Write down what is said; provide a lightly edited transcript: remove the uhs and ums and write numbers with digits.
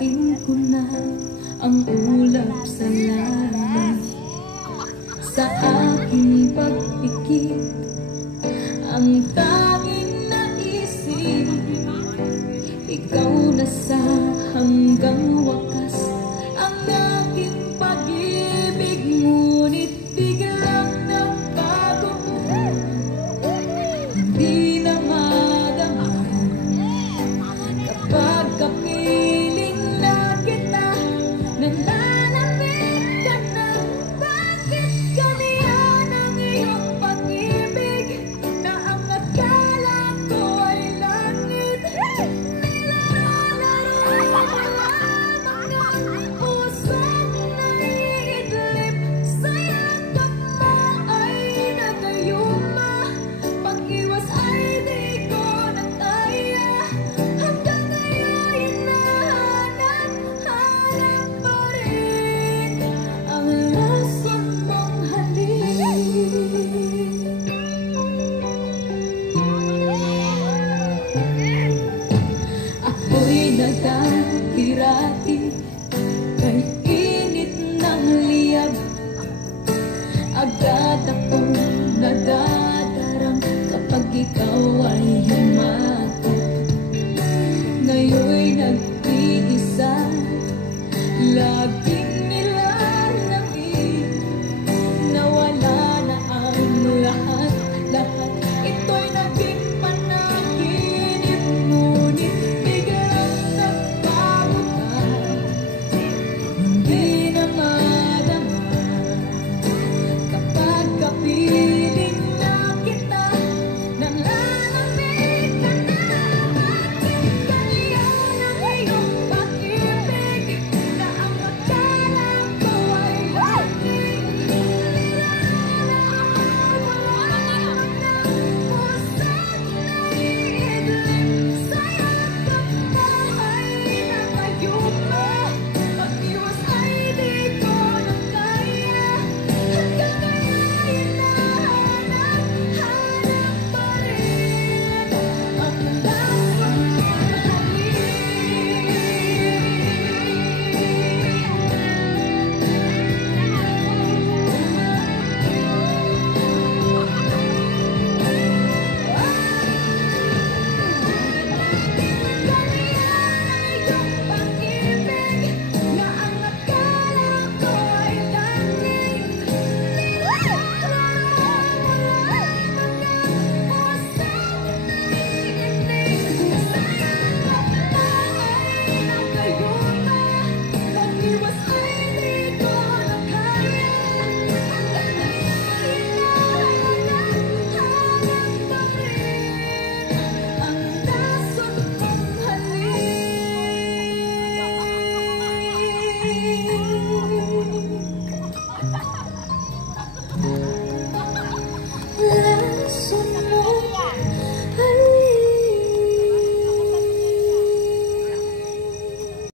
Darating ko na ang ulap sa langit. Sa aking pagpikit, ang tanging naisip, ikaw na sa hanggang wakas. Ang aking pag-ibig, ngunit biglang nabago. Hindi na madama kapag kapiling na kita. Nananapit ka na, bakit ganyan ang iyong pag-ibig? Na ang akala ko ay langit, nilalaro lamang ang pusong naiidlip. Sa yakap mo ay nagayuma, pag-iwas ay di ko nataya. Hanggang ngayon hinahanap-hanap pa rin ang lason mong halik. Ako'y nagkakirati kay init ng liyab. Agad akong nadadarang kapag ikaw ay humatid. Ngayon'y nag-iisa, lagi